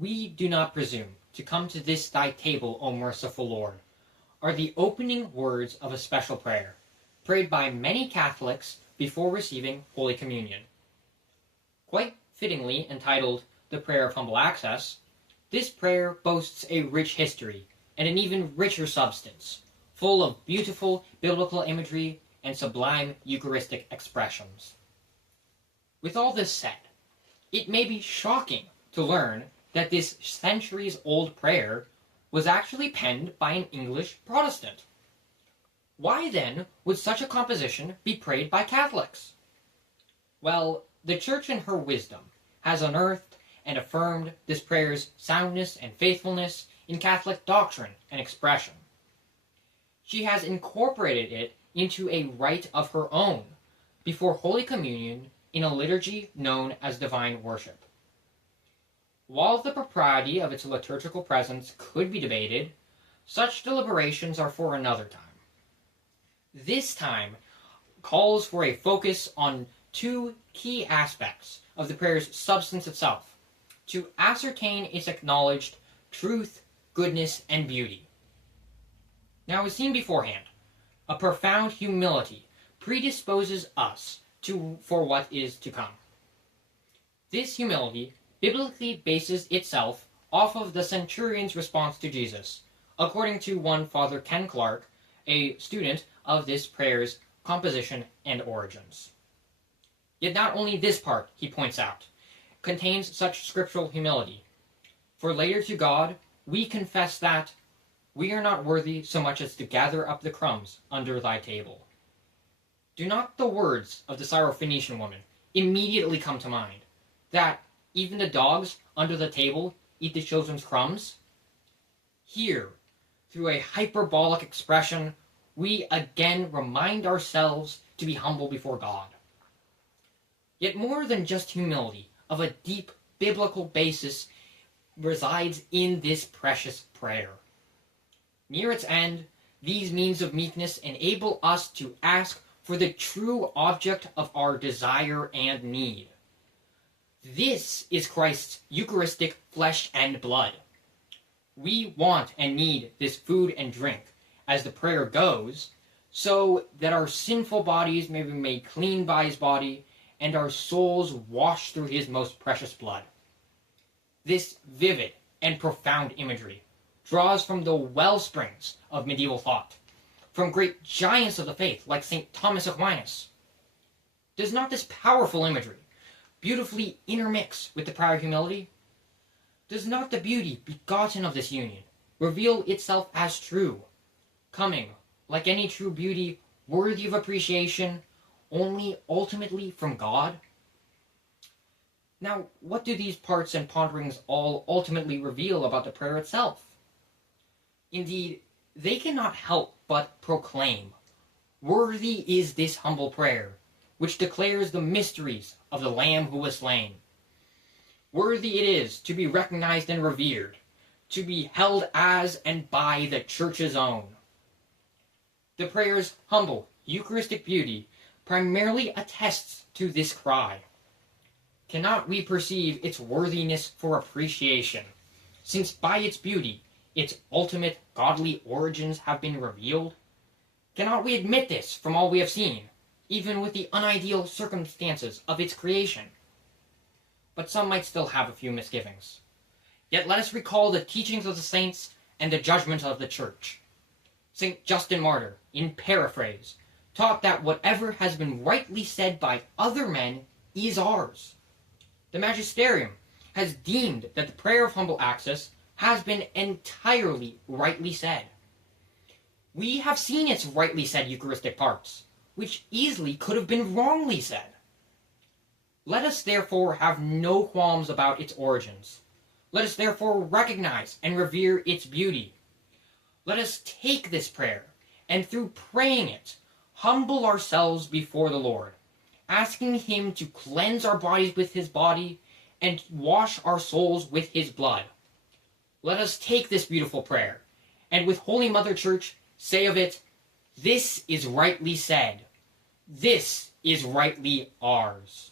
We do not presume to come to this thy table, O merciful Lord, are the opening words of a special prayer, prayed by many Catholics before receiving Holy Communion. Quite fittingly entitled the Prayer of Humble Access, this prayer boasts a rich history and an even richer substance, full of beautiful biblical imagery and sublime Eucharistic expressions. With all this said, it may be shocking to learn that this centuries-old prayer was actually penned by an English Protestant. Why then would such a composition be prayed by Catholics? Well, the Church in her wisdom has unearthed and affirmed this prayer's soundness and faithfulness in Catholic doctrine and expression. She has incorporated it into a rite of her own before Holy Communion in a liturgy known as divine worship. While the propriety of its liturgical presence could be debated, such deliberations are for another time. This time calls for a focus on two key aspects of the prayer's substance itself, to ascertain its acknowledged truth, goodness, and beauty. Now, as seen beforehand, a profound humility predisposes us for what is to come. This humility biblically bases itself off of the centurion's response to Jesus, according to one Father Ken Clark, a student of this prayer's composition and origins. Yet not only this part, he points out, contains such scriptural humility. For later to God, we confess that we are not worthy so much as to gather up the crumbs under thy table. Do not the words of the Syrophoenician woman immediately come to mind, that even the dogs under the table eat the children's crumbs? Here, through a hyperbolic expression, we again remind ourselves to be humble before God. Yet more than just humility of a deep biblical basis resides in this precious prayer. Near its end, these means of meekness enable us to ask for the true object of our desire and need. This is Christ's Eucharistic flesh and blood. We want and need this food and drink, as the prayer goes, so that our sinful bodies may be made clean by his body, and our souls washed through his most precious blood. This vivid and profound imagery draws from the wellsprings of medieval thought, from great giants of the faith like St. Thomas Aquinas. Does not this powerful imagery beautifully intermix with the prior humility? Does not the beauty begotten of this union reveal itself as true, coming, like any true beauty worthy of appreciation, only ultimately from God? Now, what do these parts and ponderings all ultimately reveal about the prayer itself? Indeed, they cannot help but proclaim, worthy is this humble prayer, which declares the mysteries of the Lamb who was slain. Worthy it is to be recognized and revered, to be held as and by the Church's own. The prayer's humble Eucharistic beauty primarily attests to this cry. Cannot we perceive its worthiness for appreciation, since by its beauty its ultimate godly origins have been revealed? Cannot we admit this from all we have seen, even with the unideal circumstances of its creation? But some might still have a few misgivings. Yet let us recall the teachings of the saints and the judgment of the Church. St. Justin Martyr, in paraphrase, taught that whatever has been rightly said by other men is ours. The Magisterium has deemed that the prayer of humble access has been entirely rightly said. We have seen its rightly said Eucharistic parts, which easily could have been wrongly said. Let us therefore have no qualms about its origins. Let us therefore recognize and revere its beauty. Let us take this prayer, and through praying it, humble ourselves before the Lord, asking him to cleanse our bodies with his body and wash our souls with his blood. Let us take this beautiful prayer, and with Holy Mother Church say of it, "This is rightly said. This is rightly ours."